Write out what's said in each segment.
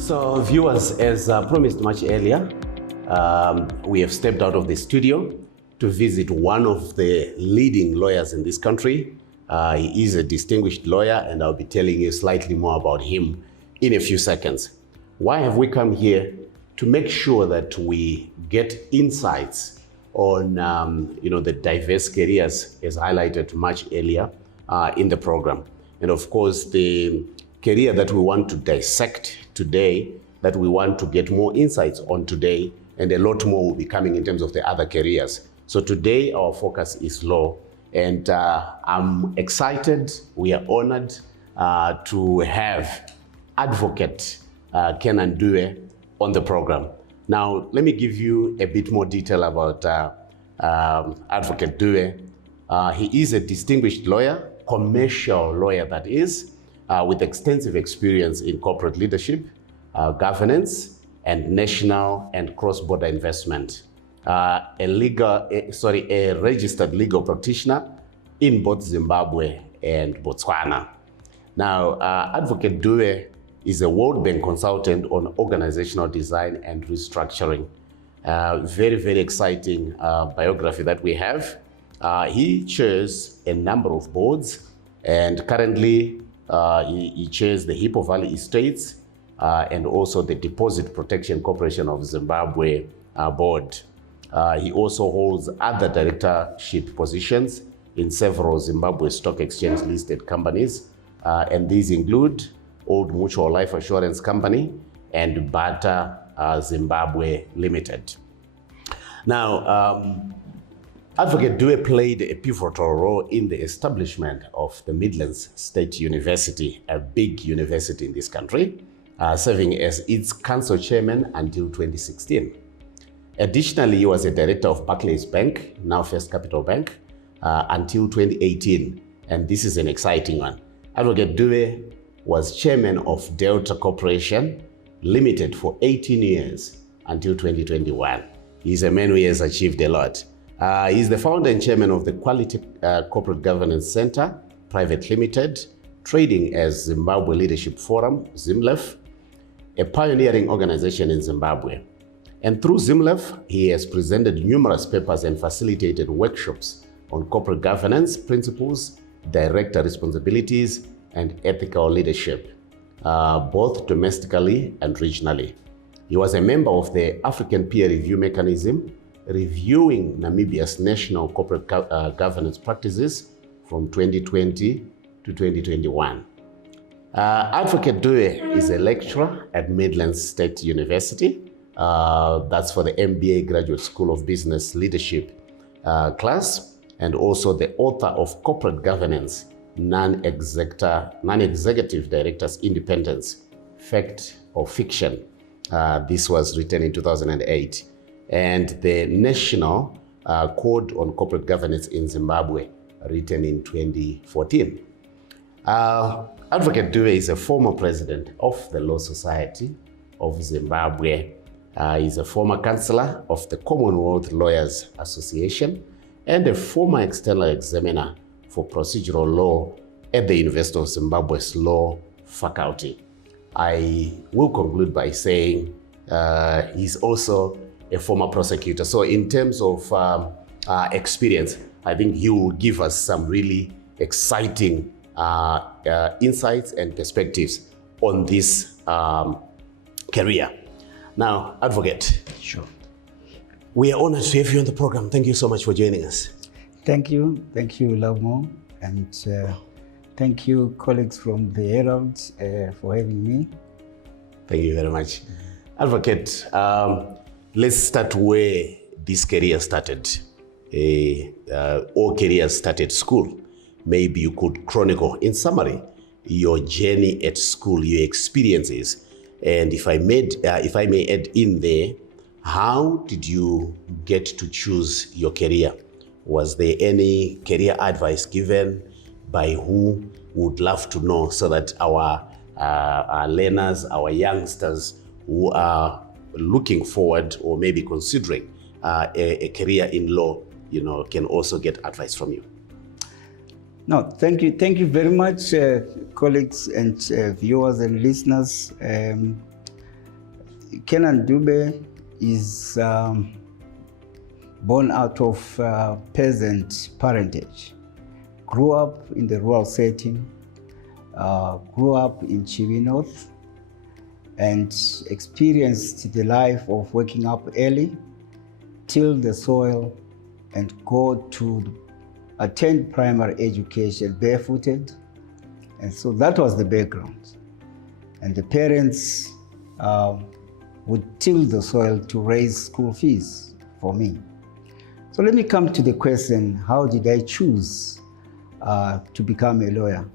So viewers, as promised much earlier, we have stepped out of the studio to visit one of the leading lawyers in this country. He is a distinguished lawyer, and I'll be telling you slightly more about him in a few seconds. Why have we come here? To make sure that we get insights on the diverse careers as highlighted much earlier in the program. And of course, the career that we want to dissect today, that we want to get more insights on today, and a lot more will be coming in terms of the other careers. So today our focus is law, and I'm excited, we are honored to have Advocate Kenan Dube on the program. Now, let me give you a bit more detail about Advocate Dube. He is a distinguished lawyer, commercial lawyer that is, with extensive experience in corporate leadership, governance, and national and cross-border investment. A registered legal practitioner in both Zimbabwe and Botswana. Now, Advocate Dube is a World Bank consultant on organizational design and restructuring. Very, very exciting biography that we have. He chairs a number of boards, and currently he chairs the Hippo Valley Estates and also the Deposit Protection Corporation of Zimbabwe board. He also holds other directorship positions in several Zimbabwe Stock Exchange listed companies, and these include Old Mutual Life Assurance Company and Bata Zimbabwe Limited. Now, Advocate Dube played a pivotal role in the establishment of the Midlands State University, a big university in this country, serving as its council chairman until 2016. Additionally, he was a director of Barclays Bank, now First Capital Bank, until 2018, and this is an exciting one. Advocate Dube was chairman of Delta Corporation Limited for 18 years until 2021. He's a man who has achieved a lot. He's the founder and chairman of the Quality Corporate Governance Center, Private Limited, trading as Zimbabwe Leadership Forum, ZIMLEF, a pioneering organization in Zimbabwe. And through ZIMLEF, he has presented numerous papers and facilitated workshops on corporate governance principles, director responsibilities, and ethical leadership, both domestically and regionally. He was a member of the African Peer Review Mechanism, reviewing Namibia's national corporate governance practices from 2020 to 2021. Advocate Dube is a lecturer at Midlands State University. That's for the MBA Graduate School of Business Leadership class, and also the author of Corporate Governance, Non-Executive Directors Independence, Fact or Fiction. This was written in 2008. And the National Code on Corporate Governance in Zimbabwe, written in 2014. Advocate Dube is a former president of the Law Society of Zimbabwe. He's a former councillor of the Commonwealth Lawyers Association and a former external examiner for procedural law at the University of Zimbabwe's Law Faculty. I will conclude by saying he's also a former prosecutor. So in terms of experience, I think he will give us some really exciting insights and perspectives on this career. Now, Advocate. Sure. We are honored to have you on the program. Thank you so much for joining us. Thank you, Lovemore, and thank you, colleagues from the Herald, for having me. Thank you very much. Advocate, let's start where this career started. All careers started school. Maybe you could chronicle, in summary, your journey at school, your experiences, and if I may add in there, how did you get to choose your career? Was there any career advice given? By who? Would love to know, so that our learners, our youngsters who are looking forward or maybe considering a career in law, can also get advice from you. No, thank you very much, colleagues and viewers and listeners. Kenan Dube is born out of peasant parentage. Grew up in the rural setting, grew up in Chiwi North, and experienced the life of waking up early, till the soil, and go to attend primary education barefooted. And so that was the background. And the parents would till the soil to raise school fees for me. So let me come to the question, how did I choose to become a lawyer?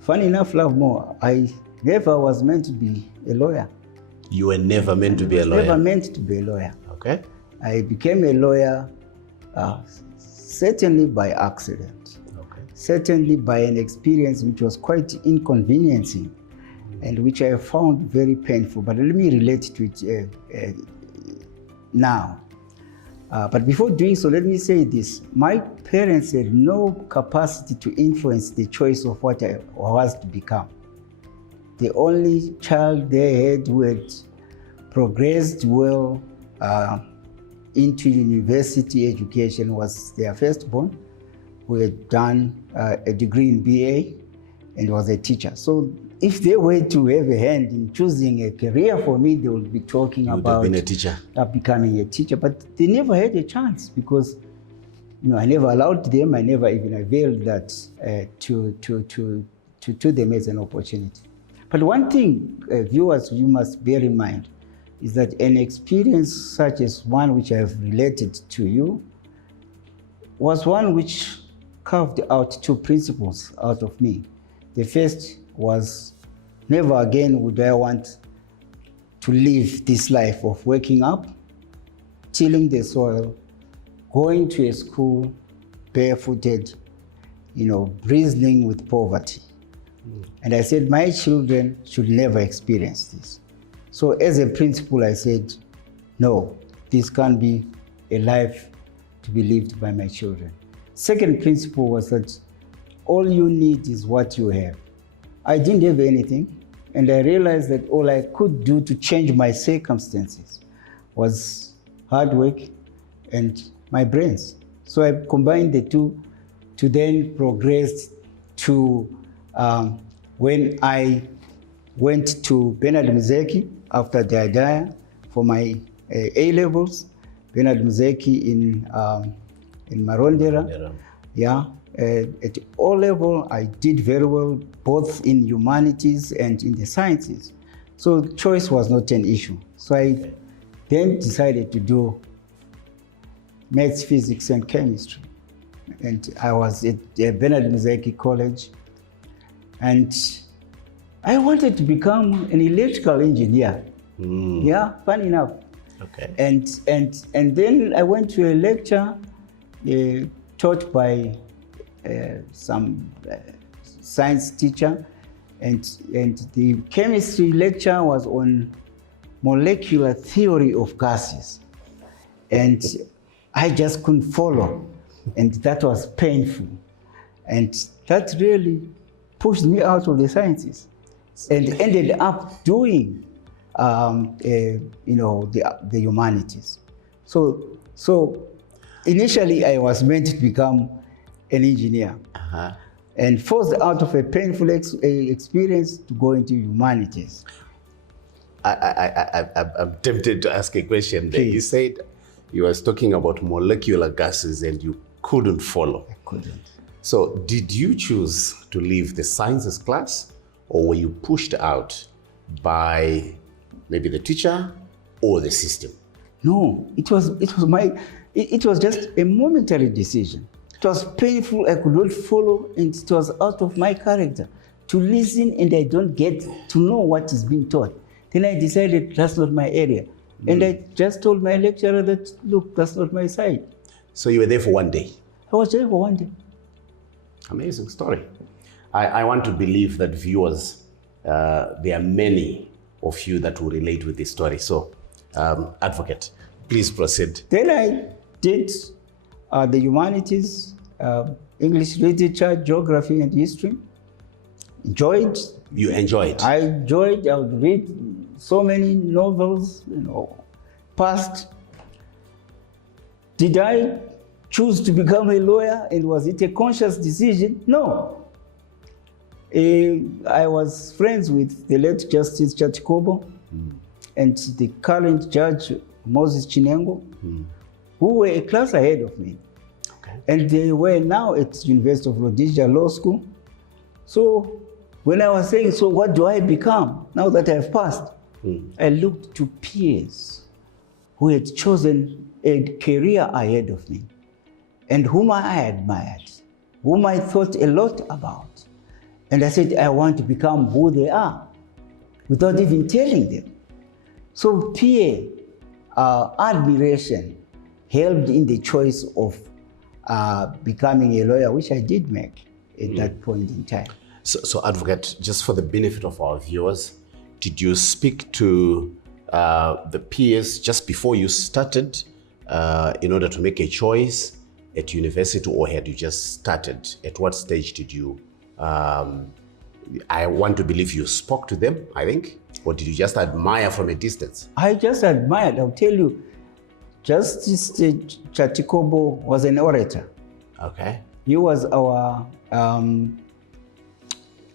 Funny enough, Lovemore, I never was meant to be a lawyer. You were never meant to be a lawyer? Never meant to be a lawyer. Okay. I became a lawyer certainly by accident. Okay. Certainly by an experience which was quite inconveniencing and which I found very painful. But let me relate to it now. But before doing so, let me say this. My parents had no capacity to influence the choice of what I was to become. The only child they had who had progressed well into university education was their firstborn, who had done a degree in BA and was a teacher. So if they were to have a hand in choosing a career for me, they would be talking about being a teacher. Becoming a teacher. But they never had a chance because I never allowed them, I never even availed that to them as an opportunity. But one thing, viewers, you must bear in mind is that an experience such as one which I have related to you was one which carved out two principles out of me. The first was, never again would I want to live this life of waking up, tilling the soil, going to a school barefooted, bristling with poverty. And I said, my children should never experience this. So as a principle, I said, no, this can't be a life to be lived by my children. Second principle was that all you need is what you have. I didn't have anything, and I realized that all I could do to change my circumstances was hard work and my brains. So I combined the two to then progress to when I went to Bernard Muzeki after Diadaya for my A-levels. Bernard Muzeki in Marondera. Yeah. At O-level, I did very well, both in humanities and in the sciences. So choice was not an issue. So I then decided to do maths, physics, and chemistry. And I was at Bernard Muzeki College. And I wanted to become an electrical engineer. Yeah, funny enough. Okay. And then I went to a lecture taught by some science teacher, and the chemistry lecture was on molecular theory of gases. And I just couldn't follow, and that was painful. And that really pushed me out of the sciences and ended up doing the humanities. So initially I was meant to become an engineer, and forced out of a painful experience to go into humanities. I'm tempted to ask a question there. You said you was talking about molecular gases and you couldn't follow. I couldn't. So did you choose to leave the sciences class, or were you pushed out by maybe the teacher or the system? No, it was just a momentary decision. It was painful, I could not follow, and it was out of my character to listen and I don't get to know what is being taught. Then I decided that's not my area. And I just told my lecturer that, look, that's not my side. So you were there for one day? I was there for one day. Amazing story. I want to believe that viewers, there are many of you that will relate with this story. So, advocate, please proceed. Then I did the humanities, English literature, geography, and history. Enjoyed. You enjoyed? I enjoyed. I would read so many novels, passed. Did I choose to become a lawyer, and was it a conscious decision? No. I was friends with the late Justice Chatikobo and the current Judge Moses Chinengo, who were a class ahead of me. Okay. And they were now at University of Rhodesia Law School. So when I was saying, so what do I become now that I've passed? I looked to peers who had chosen a career ahead of me and whom I admired, whom I thought a lot about. And I said, I want to become who they are without even telling them. So peer admiration helped in the choice of becoming a lawyer, which I did make at that point in time. So Advocate, just for the benefit of our viewers, did you speak to the peers just before you started in order to make a choice at university, or had you just started? At what stage did you, I want to believe you spoke to them, I think, or did you just admire from a distance? I just admired. I'll tell you, Justice Chatikobo was an orator. Okay. He was our,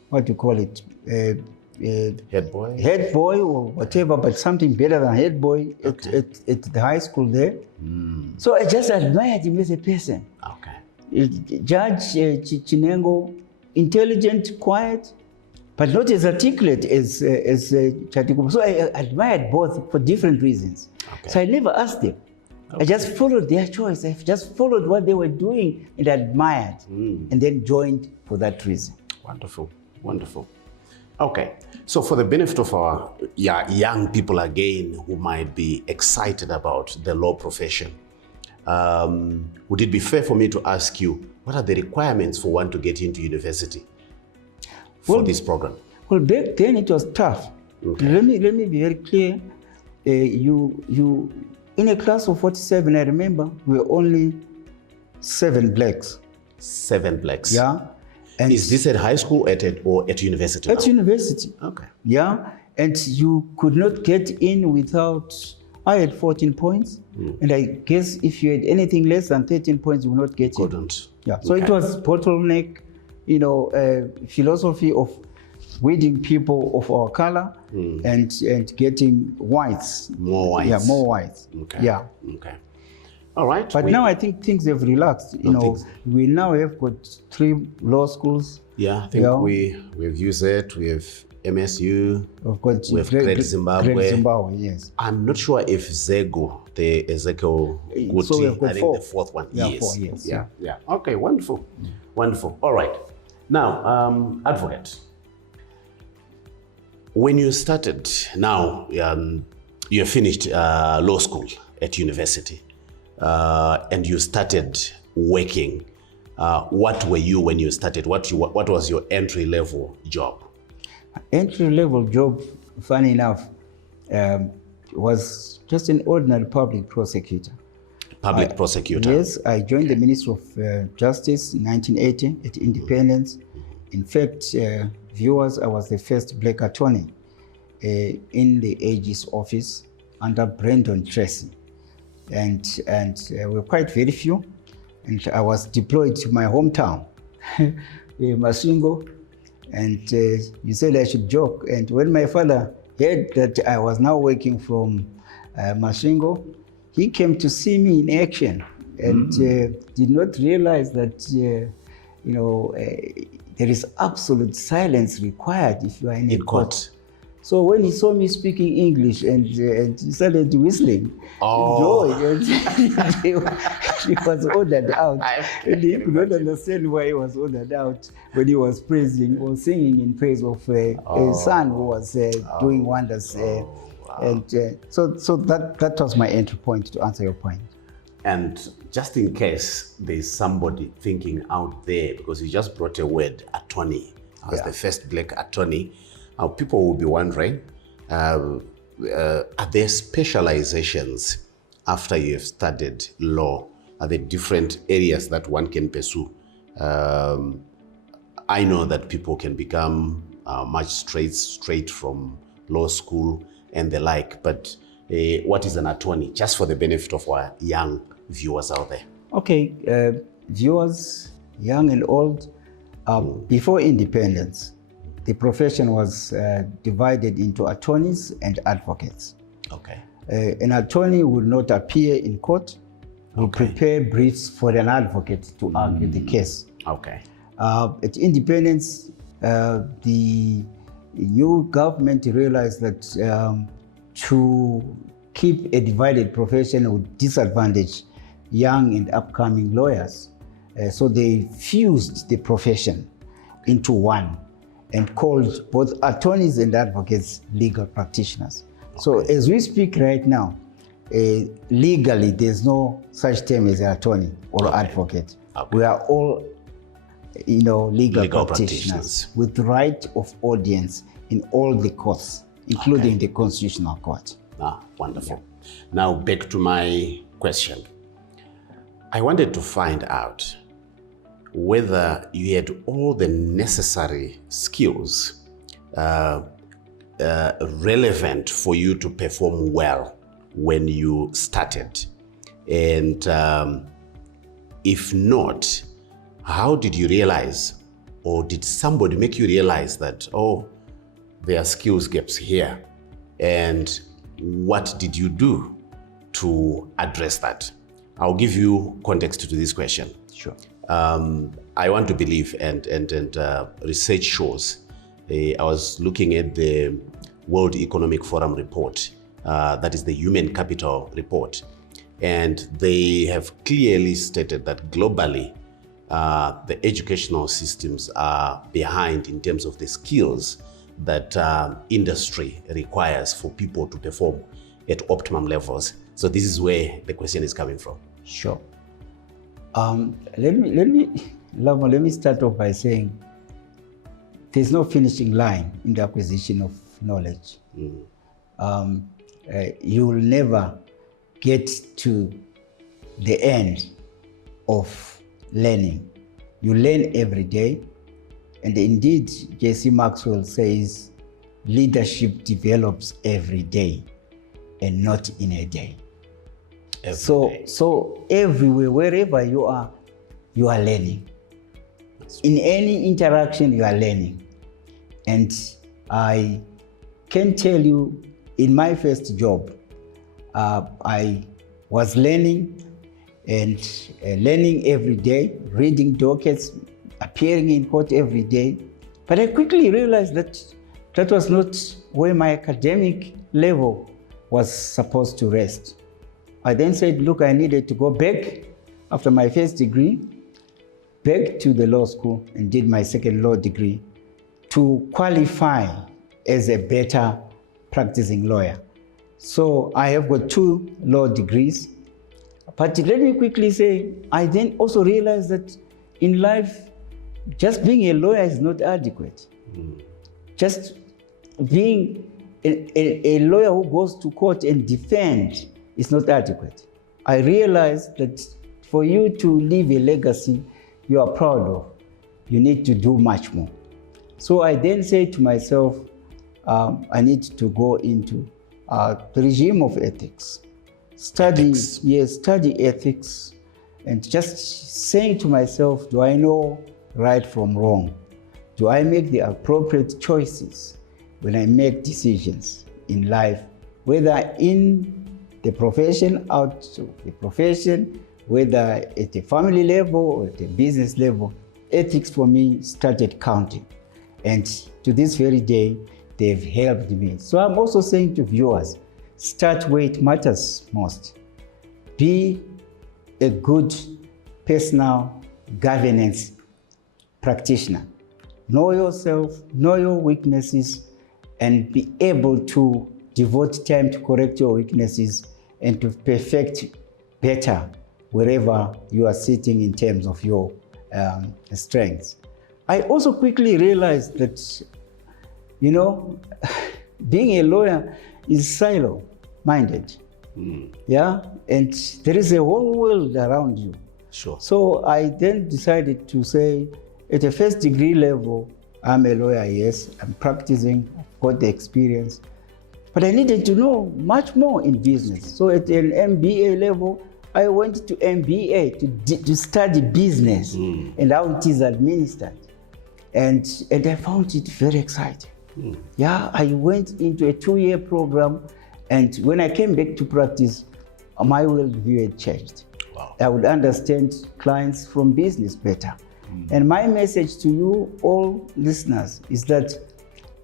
what do you call it? Head boy? Head boy or whatever, but something better than head boy at the high school there. So I just admired him as a person. Okay. Judge Chinengo, intelligent, quiet, but not as articulate as Chatikobo. So I admired both for different reasons. Okay. So I never asked them. I just followed their choice. I just followed what they were doing and admired, and then joined for that reason. Wonderful, wonderful. Okay, so for the benefit of our young people again who might be excited about the law profession, would it be fair for me to ask you, what are the requirements for one to get into university for this program? Well, back then it was tough. Okay. Let me be very clear. You in a class of 47, I remember, we were only 7 blacks. 7 blacks. Yeah. And is this at high school or at university? At university. Okay. Yeah. And you could not get in without, I had 14 points. And I guess if you had anything less than 13 points, you would not get in. Couldn't. Yeah. So it was bottleneck, philosophy of weeding people of our color and getting whites. More whites. Yeah, more whites. Okay. Yeah. Okay. All right. But now I think things have relaxed. We now have got 3 law schools. Yeah, I think we've used it. We have MSU. We have Great Zimbabwe. Great Zimbabwe, yes. I'm not sure if Zego, the Ezekiel Guti, So we've got I think 4. the 4th one. Yeah, yes. 4 years. Yeah. Okay, wonderful. Wonderful. All right. Now, Advocate, when you started, now you finished law school at university, and you started working. What were you when you started? What was your entry-level job? Entry-level job, funny enough, was just an ordinary public prosecutor. Public prosecutor? Yes, I joined the Ministry of Justice in 1980 at independence. In fact, viewers, I was the first black attorney in the AG's office under Brandon Tracy. And we were quite very few. And I was deployed to my hometown, Masvingo. And you said I should joke. And when my father heard that I was now working from Masvingo, he came to see me in action and did not realize that, there is absolute silence required if you are in a court. So when he saw me speaking English and he started whistling, joy, and he was ordered out. And he could not understand why he was ordered out when he was praising or singing in praise of a son who was doing wonders. And so that was my entry point, to answer your point. And just in case there's somebody thinking out there, because you just brought a word, attorney, as the first black attorney, people will be wondering, are there specializations after you have studied law? Are there different areas that one can pursue? I know that people can become much straight from law school, and the like. But what is an attorney, just for the benefit of our young viewers out there? Okay, viewers, young and old, before independence, the profession was divided into attorneys and advocates. Okay. An attorney will not appear in court, will prepare briefs for an advocate to argue the case. Okay. At independence, the new government realized that to keep a divided profession would disadvantage young and upcoming lawyers. So they fused the profession into one and called both attorneys and advocates legal practitioners. Okay. So as we speak right now, legally there's no such term as an attorney or advocate. Okay. We are all, legal practitioners with right of audience in all the courts, including the Constitutional Court. Wonderful. Yeah. Now back to my question. I wanted to find out whether you had all the necessary skills relevant for you to perform well when you started. And if not, how did you realize, or did somebody make you realize that, oh, there are skills gaps here? And what did you do to address that? I'll give you context to this question. Sure. I want to believe, and research shows, I was looking at the World Economic Forum report, that is the Human Capital report, and they have clearly stated that globally, the educational systems are behind in terms of the skills that industry requires for people to perform at optimum levels. So this is where the question is coming from. Sure. Let me start off by saying there's no finishing line in the acquisition of knowledge. You'll never get to the end of learning. You learn every day. And indeed, J.C. Maxwell says, leadership develops every day and not in a day. So everywhere, wherever you are learning. In any interaction, you are learning. And I can tell you, in my first job, I was learning and learning every day, reading dockets, appearing in court every day. But I quickly realized that that was not where my academic level was supposed to rest. I then said, look, I needed to go back after my first degree, back to the law school and did my second law degree to qualify as a better practicing lawyer. So I have got 2 law degrees. But let me quickly say, I then also realized that in life, just being a lawyer is not adequate. Just being a lawyer who goes to court and defend is not adequate. I realized that for you to leave a legacy you are proud of, you need to do much more. So I then said to myself, I need to go into the regime of ethics. Study ethics, and just saying to myself, do I know right from wrong? Do I make the appropriate choices when I make decisions in life, whether in the profession, out of the profession, whether at the family level or at the business level? Ethics for me started counting. And to this very day, they've helped me. So I'm also saying to viewers, start where it matters most. Be a good personal governance practitioner. Know yourself, know your weaknesses, and be able to devote time to correct your weaknesses and to perfect better wherever you are sitting in terms of your strengths. I also quickly realized that, being a lawyer is silo-minded. Yeah, and there is a whole world around you. Sure. So I then decided to say, at a first degree level, I'm a lawyer, yes, I'm practicing, I've got the experience, But I needed to know much more in business. So at an MBA level, I went to MBA to study business and how it is administered. And I found it very exciting. Yeah, I went into a 2-year program, and when I came back to practice, my worldview had changed. Wow. I would understand clients from business better. And my message to you all listeners is that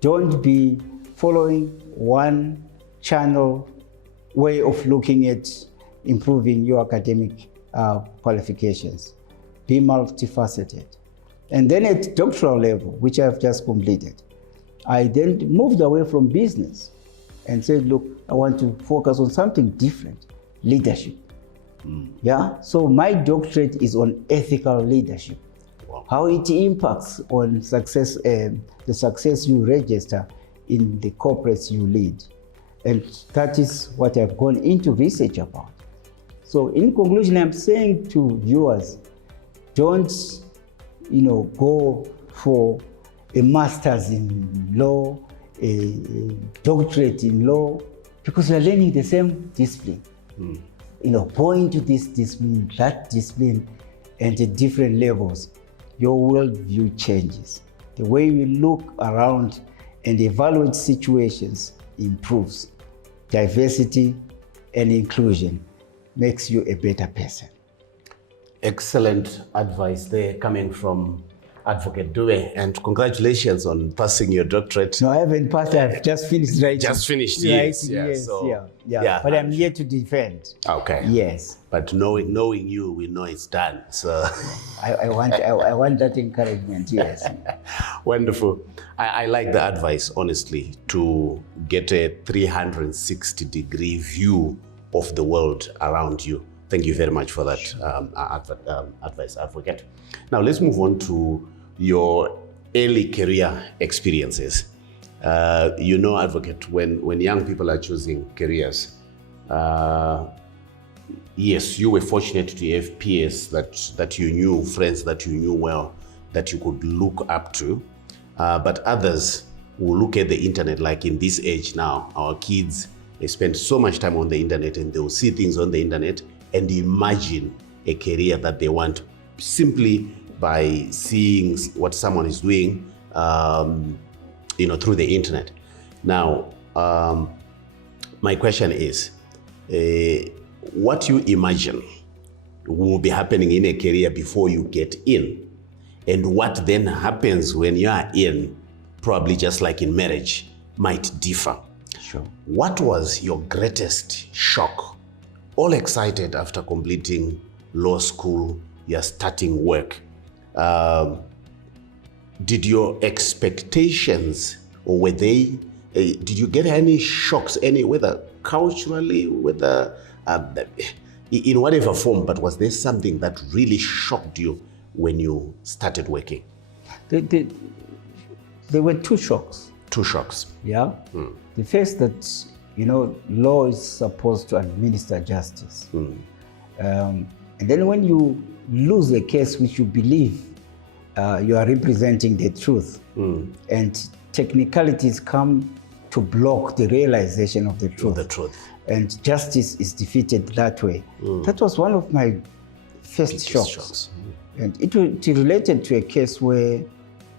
don't be following one channel way of looking at improving your academic qualifications. Be multifaceted. And then at doctoral level, which I've just completed, I then moved away from business and said, look, I want to focus on something different, leadership. Yeah, so my doctorate is on ethical leadership. Wow. How it impacts on success, the success you register in the corporates you lead. And that is what I've gone into research about. So in conclusion, I'm saying to viewers, don't, go for a master's in law, a doctorate in law, because you're learning the same discipline. Go into this discipline, that discipline, and at different levels, your worldview changes. The way you look around and evaluate situations improves. Diversity and inclusion makes you a better person. Excellent advice there coming from Advocate Dube, and congratulations on passing your doctorate. No, I haven't passed. I've just finished writing. Just finished, yes. Yeah. But I'm here to defend. Okay. Yes. But knowing you, we know it's done. So I want that encouragement. Yes. Wonderful. I like the advice, honestly, to get a 360-degree view of the world around you. Thank you very much for that advice, Advocate. Now let's move on to your early career experiences. Advocate, when young people are choosing careers, yes, you were fortunate to have peers that you knew, friends that you knew well, that you could look up to. But others will look at the internet, like in this age now, our kids, they spend so much time on the internet and they'll see things on the internet and imagine a career that they want simply by seeing what someone is doing, through the internet. Now, my question is, what you imagine will be happening in a career before you get in, and what then happens when you are in, probably just like in marriage, might differ. Sure. What was your greatest shock? All excited after completing law school, you're starting work. Did your expectations, or were they, did you get any shocks, whether culturally, whether in whatever form, but was there something that really shocked you when you started working? There were two shocks. Two shocks. Yeah. The first that, law is supposed to administer justice. And then when you lose a case which you believe you are representing the truth, and technicalities come to block the realization of the truth. And justice is defeated that way. That was one of my first shocks. And it related to a case where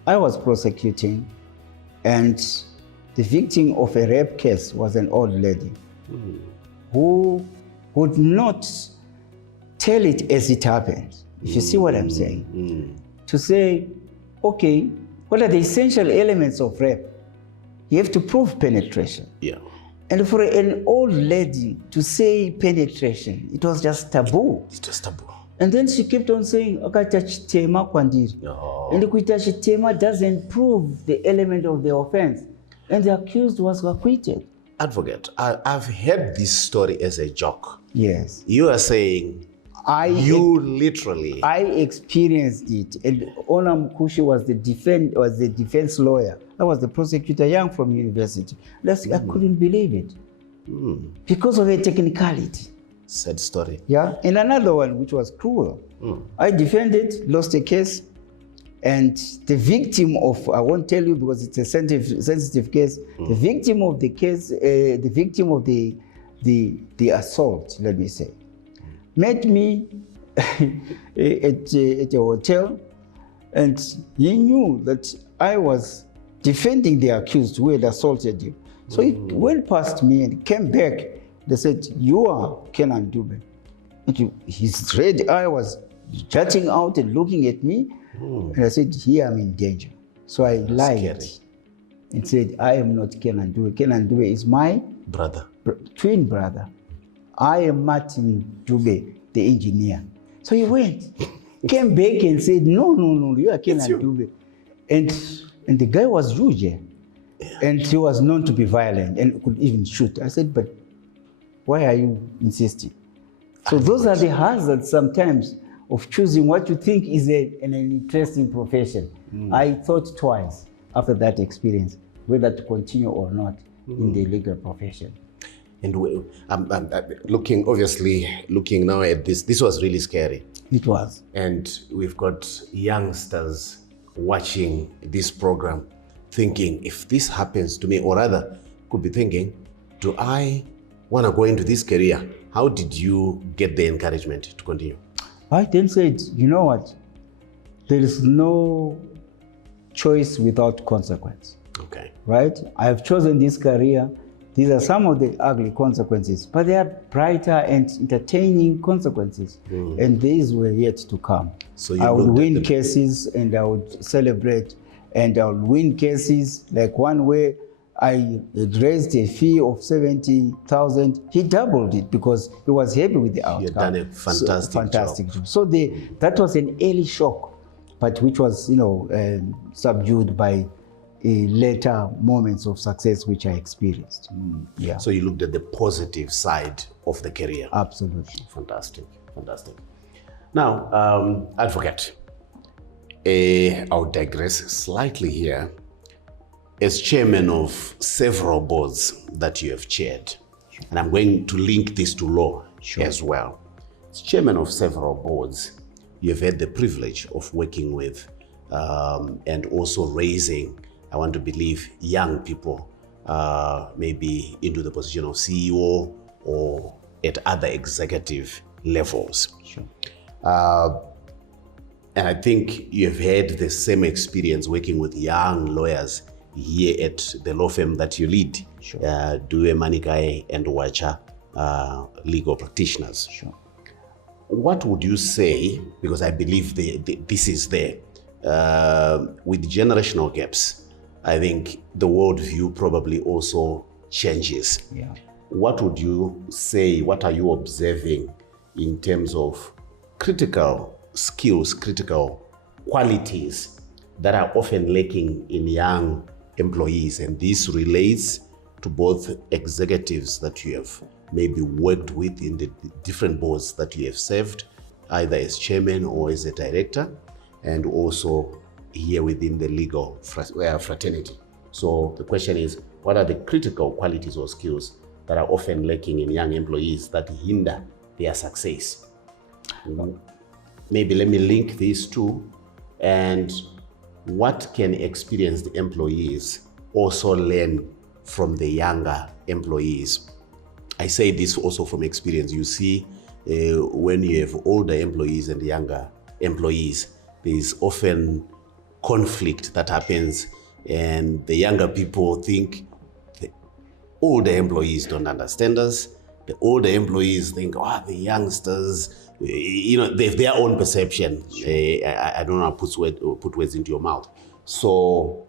I was prosecuting, and the victim of a rape case was an old lady who would not tell it as it happened, if you see what I'm saying. To say, okay, what are the essential elements of rape? You have to prove penetration. Yeah. And for an old lady to say penetration, it was just taboo. It's just taboo. And then she kept on saying, "Akaita chitema kwandiri." And kuita chitema doesn't prove the element of the offense. And the accused was acquitted. Advocate, I've heard this story as a joke. Yes. You are saying literally. I experienced it. And Onam Kushi was the defense lawyer. I was the prosecutor, young from university. I couldn't believe it. Because of a technicality. Sad story. Yeah. And another one, which was cruel. I defended, lost a case, And the victim of, I won't tell you because it's a sensitive case, the victim of the case, the victim of the assault, let me say, met me at a hotel, and he knew that I was defending the accused who had assaulted him. So he went past me and came back. They said, "You are Kenan Dube." And his red eye was jutting out and looking at me. And I said, "Here I'm in danger." So I lied and said, "I am not Kenan Dube. Kenan Dube is my brother, twin brother. I am Martin Dube, the engineer." So he went, came back and said, no, you are Kenan Dube. And the guy was huge, and he was known to be violent and could even shoot. I said, "But why are you insisting?" So those are the hazards sometimes of choosing what you think is an interesting profession. I thought twice after that experience whether to continue or not in the legal profession. And looking now at this was really scary. It was. And we've got youngsters watching this program thinking, if this happens to me, or rather could be thinking, do I want to go into this career? How did you get the encouragement to continue? I then said, you know what? There is no choice without consequence. Okay. Right? I have chosen this career. These are some of the ugly consequences, but they are brighter and entertaining consequences. And these were yet to come. So I would win cases and I would celebrate, and I would win cases like one where I had raised a fee of 70,000. He doubled it because he was happy with the outcome. He had done a fantastic job. So that was an early shock, but which was, subdued by later moments of success which I experienced. Yeah. So you looked at the positive side of the career. Absolutely. Fantastic. Now, advocate, I'll digress slightly here. As chairman of several boards that you have chaired, and I'm going to link this to law as well. As chairman of several boards, you have had the privilege of working with and also raising, I want to believe, young people, maybe into the position of CEO or at other executive levels. Sure. And I think you've had the same experience working with young lawyers here at the law firm that you lead, Sure. Due Manikai and Wacha legal practitioners. Sure. What would you say, because I believe this is there, with generational gaps, I think the worldview probably also changes. Yeah. What would you say, what are you observing in terms of critical skills, critical qualities that are often lacking in young employees? And this relates to both executives that you have maybe worked with in the different boards that you have served, either as chairman or as a director, and also here within the legal fraternity. So the question is, what are the critical qualities or skills that are often lacking in young employees that hinder their success? Maybe let me link these two, and what can experienced employees also learn from the younger employees? I say this also from experience. You see, when you have older employees and younger employees, there is often conflict that happens, and the younger people think the older employees don't understand us. The older employees think, the youngsters, they have their own perception. I don't know how to put words into your mouth. So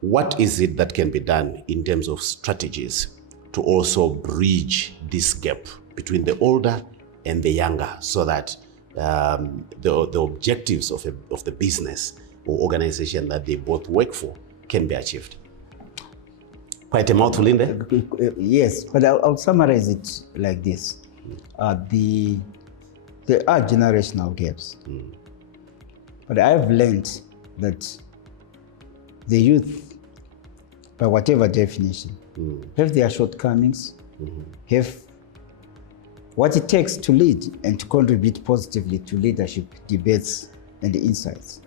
what is it that can be done in terms of strategies to also bridge this gap between the older and the younger, so that the objectives of the business or organization that they both work for can be achieved? Quite a mouthful in there. Yes, but I'll summarize it like this. There are generational gaps. But I've learned that the youth, by whatever definition, have their shortcomings, have what it takes to lead and to contribute positively to leadership debates and insights.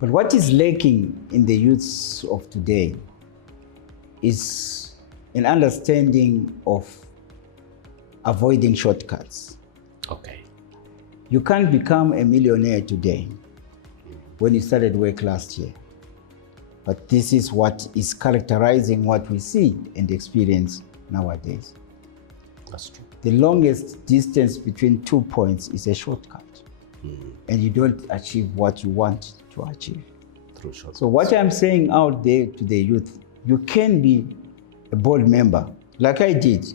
But what is lacking in the youths of today is an understanding of avoiding shortcuts. Okay. You can't become a millionaire today when you started work last year. But this is what is characterizing what we see and experience nowadays. That's true. The longest distance between 2 points is a shortcut. And you don't achieve what you want to achieve. Through shortcuts. So what I'm saying out there to the youth, you can be a board member, like I did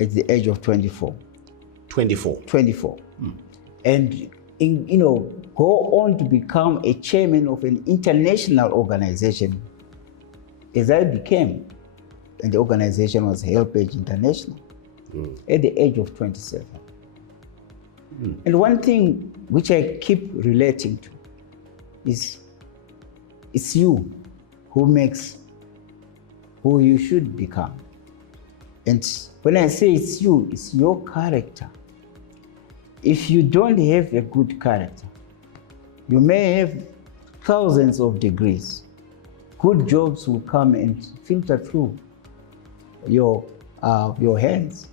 at the age of 24. 24. And go on to become a chairman of an international organization, as I became. And the organization was HelpAge International at the age of 27. And one thing which I keep relating to is it's you who makes who you should become. And when I say it's you, it's your character. If you don't have a good character, you may have thousands of degrees. Good jobs will come and filter through your hands.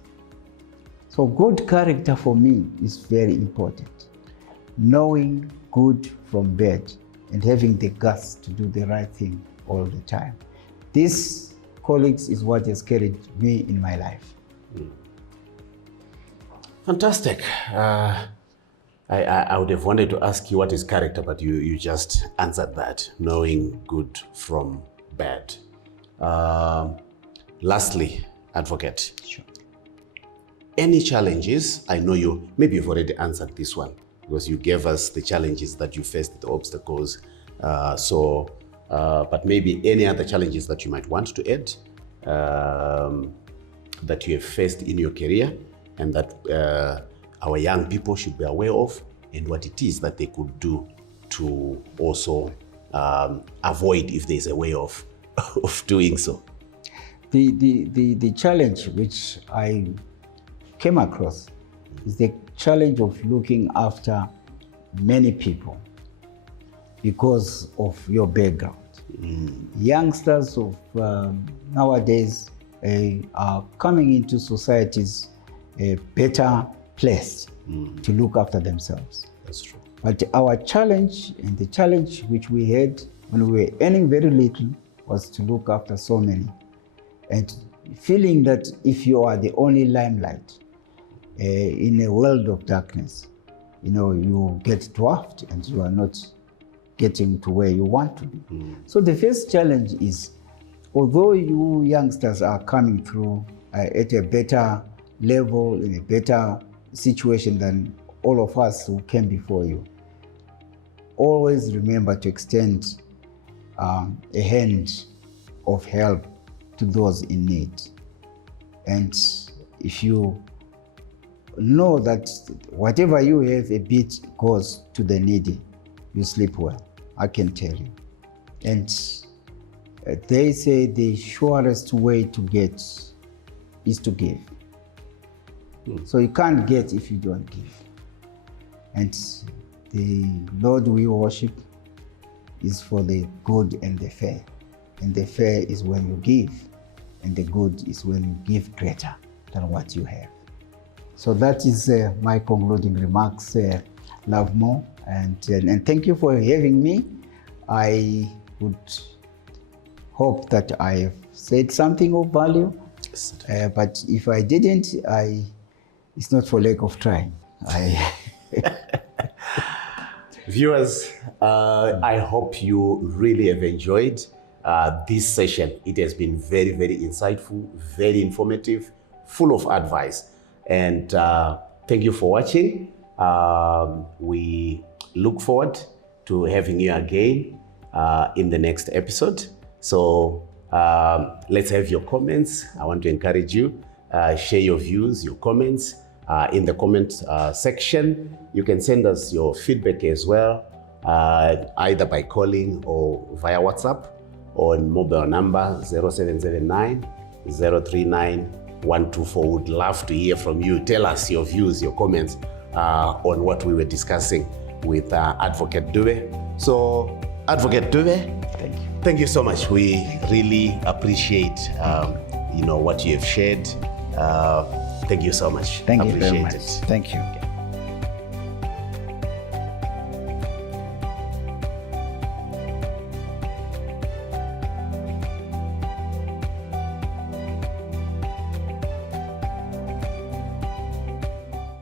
So good character for me is very important. Knowing good from bad and having the guts to do the right thing all the time. This, colleagues, is what has carried me in my life. Fantastic. I would have wanted to ask you what is character, but you just answered that, knowing good from bad. Lastly, advocate. Sure. Any challenges? I know maybe you've already answered this one because you gave us the challenges that you faced, the obstacles. But maybe any other challenges that you might want to add that you have faced in your career and that our young people should be aware of, and what it is that they could do to also avoid if there's a way of doing so. The challenge which I came across is the challenge of looking after many people because of your background. Youngsters of nowadays are coming into societies better placed to look after themselves. That's true. But our challenge, and the challenge which we had when we were earning very little, was to look after so many. And feeling that if you are the only limelight in a world of darkness, you get dwarfed and you are not getting to where you want to be. So the first challenge is, although you youngsters are coming through at a better level, in a better situation than all of us who came before you, always remember to extend a hand of help to those in need. And if you know that whatever you have, a bit goes to the needy, you sleep well, I can tell you. And they say the surest way to get is to give. So you can't get if you don't give. And the Lord we worship is for the good and the fair. And the fair is when you give, and the good is when you give greater than what you have. So that is my concluding remarks, Lovemore, and thank you for having me. I would hope that I have said something of value, but if I didn't, it's not for lack of trying. Viewers, I hope you really have enjoyed this session. It has been very, very insightful, very informative, full of advice. And thank you for watching. We look forward to having you again in the next episode. So let's have your comments. I want to encourage you, share your views, your comments in the comment section. You can send us your feedback as well, either by calling or via WhatsApp on mobile number 0779 039 124. Would love to hear from you. Tell us your views, your comments on what we were discussing with Advocate Dube. So Advocate Dube, Thank you. thank you so much. We really appreciate what you have shared. Thank you so much. Thank you very Appreciate much. it. Thank you.